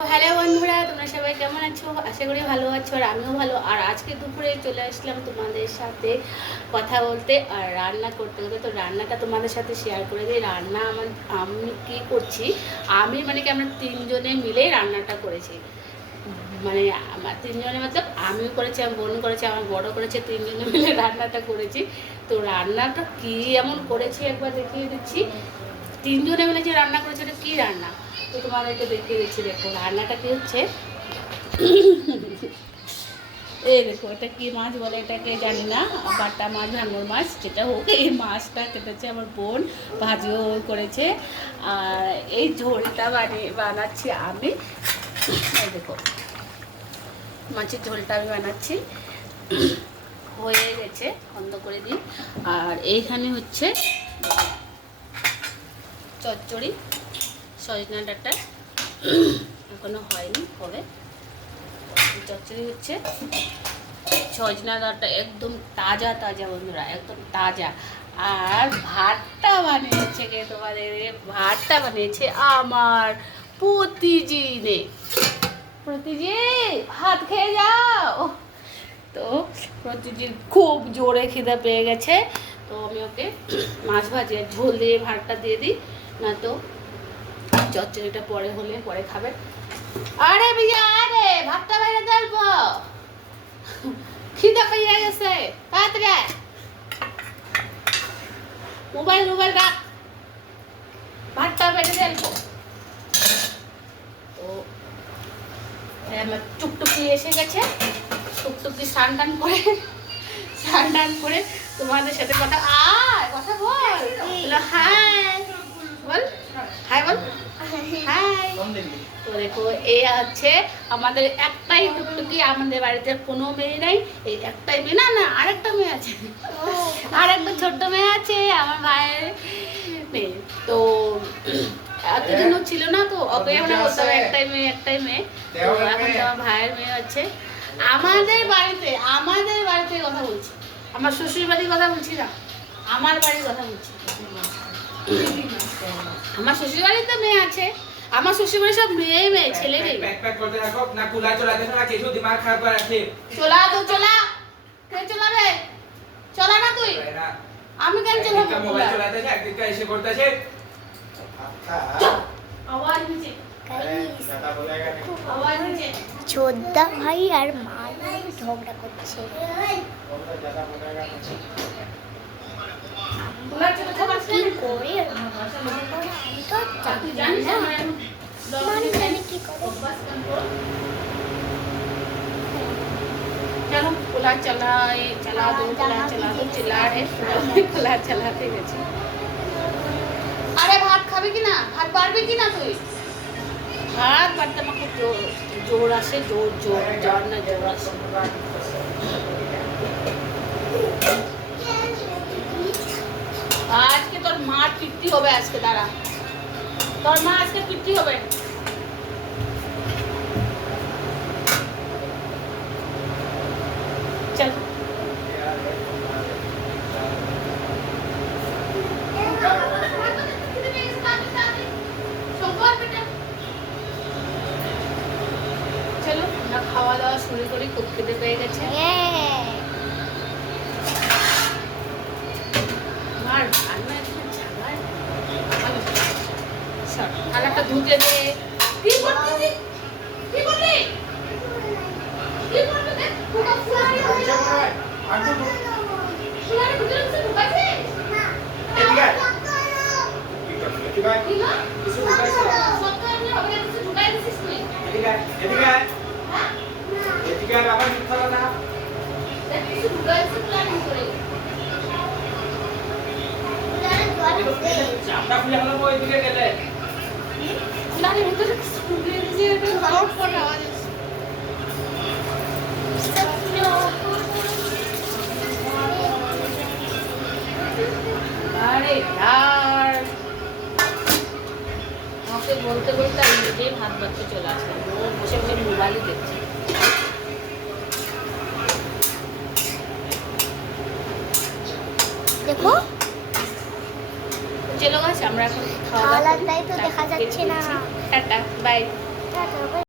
Hello বন্ধুরা, তোমরা সবাই কেমন আছো? আশা করি ভালো আছো আর আমিও ভালো। আর আজকে দুপুরে চলে আসলাম তোমাদের সাথে কথা বলতে আর রান্না করতে করতে। তো রান্নাটা তোমাদের সাথে শেয়ার করে দিই। রান্না আমি কী করছি, আমরা তিনজনে মিলেই রান্নাটা করেছি। মানে আমার তিনজনে মতলব আমিও করেছি, আমার বোন করেছে, আমার বড় করেছে, তিনজনে মিলে রান্নাটা করেছি। তো রান্নাটা কী এমন করেছি একবার দেখিয়ে দিচ্ছি। তিনজনে মিলে যে রান্না করেছে, এটা কী রান্না তো তোমাদেরকে দেখিয়ে দিচ্ছি। দেখো রান্নাটা কী হচ্ছে, এই দেখো এটা কী মাছ বলে এটাকে জানি না, বাটা মাছ, ভাঙর মাছ যেটা হোক, এই মাছটা কেটেছে আমার বোন, ভাজিও করেছে। আর এই ঝোলটা বানাচ্ছি আমি। এই দেখো মাছের ঝোলটা আমি বানাচ্ছি, হয়ে গেছে, বন্ধ করে দিই। আর এইখানে হচ্ছে চচ্চড়ি, সজনা ডাঁটা এখনো হয়নি, হবে। চচ্চড়ি হচ্ছে সজনা ডাঁটা, একদম তাজা তাজা বন্ধুরা, একদম তাজা। আর ভাতটা বানিয়েছে কে তোমাদের? ভাতটা বানিয়েছে আমার প্রতিদিনে। প্রতিজি ভাত খেয়ে যাও। তো প্রতিদিন খুব জোরে খিদে পেয়ে গেছে, তো আমি ওকে মাছ ভাজি আর ঝোল দিয়ে ভাতটা দিয়ে দিই, না তো চচ্চড়িটা পরে হলে পরে খাবে। আরে ভাইয়া, আরে ভাতটা বাইরে দেবো, খিদে পেয়ে গেছে, তাড়াতাড়ি মোবাইল রাখ, ভাতটা বাইরে দেবো। তো আমার টুকটুকি এসে গেছে, টুকটুকি স্নান টান করে তোমাদের সাথে কথা বল। হাই বল, হাই বল, হাই। তো দেখো এই হচ্ছে আমাদের একটাই টুকটুকি, আমাদের বাড়িতে কোনো মেয়ে নেই, এই একটাই মেয়ে, না আরেকটা মেয়ে আছে, আরেকটা ছোট্ট মেয়ে আছে আমার ভাইয়ের মেয়ে। তো এতদিনও ছিল না, তো ওকে আমরা বলতাম একটাই মেয়ে। তো এখন তো আমার ভাইয়ের মেয়ে আছে আমাদের বাড়িতে কথা বলছি, আমার শ্বশুর বাড়ির কথা বলছি না, আমার বাড়ির কথা বলছি। আমার শ্বশুর বাড়িতে মেয়ে আছে, আমার শ্বশুর বাড়ি সব মেয়ে ছেলে নেই। চলা কে চলাবে? চলা না তুই, আমি কেন চলাবো? ছোদ্দা ভাই আর মা ঝগড়া করছে। কি করে আমি তো জানি না, মানে কি করে। चलो खुला चला दो चिल्ला रहे, खुला चलाते গেছে। আরে ভাত খাবি কি না? ভাত পারবি কি না তুই? ভাত পারতে আমাকে জোর আসে, জোর আসে। আজকে তোর মা পিট্টি হবে, আজকে দাঁড়া, তোর মা আজকে পিট্টি হবে। চল চলো আমরা খাওয়া দাওয়া শুরু করি, খুব খেতে পেয়ে গেছে। আর রান্না একটু ঝামেলা, থালাটা ধুতে দে। কি করছিস? কি করলি? কি করবি দেখ, পুরো ফুলারি হয়ে যাবে। ফুলারি ভিতরে কিছু ঢুকাইছে? না। এদিকে আয়। কি ভাই? কি না? কিছু ঢুকাইছে? সত্য এমনি হবে না, কিছু ঢুকাই দিছিস তুই। এদিকে আয়। হ্যাঁ? এদিকে আয়, আবার মিথ্যা কথা। দেখ কিছু ঢুকাইছে ফুলারি ভিতরে। চামড়া খুলে গেল, ওইদিকে গেলে ফুলারি ভিতরে ঢুকিয়ে দিয়েছে, এটা সাউন্ড করে আওয়াজ আসছে। আরে यार, আমাকে বলতে আমি নিজেই ভাত বাড়তে চলে আসলাম, ও বসে মোবাইলে দেখছে। দেখো চলো গাছ, আমরা এখন খাওয়া দাওয়া দেখা যাচ্ছে না। Tata bye.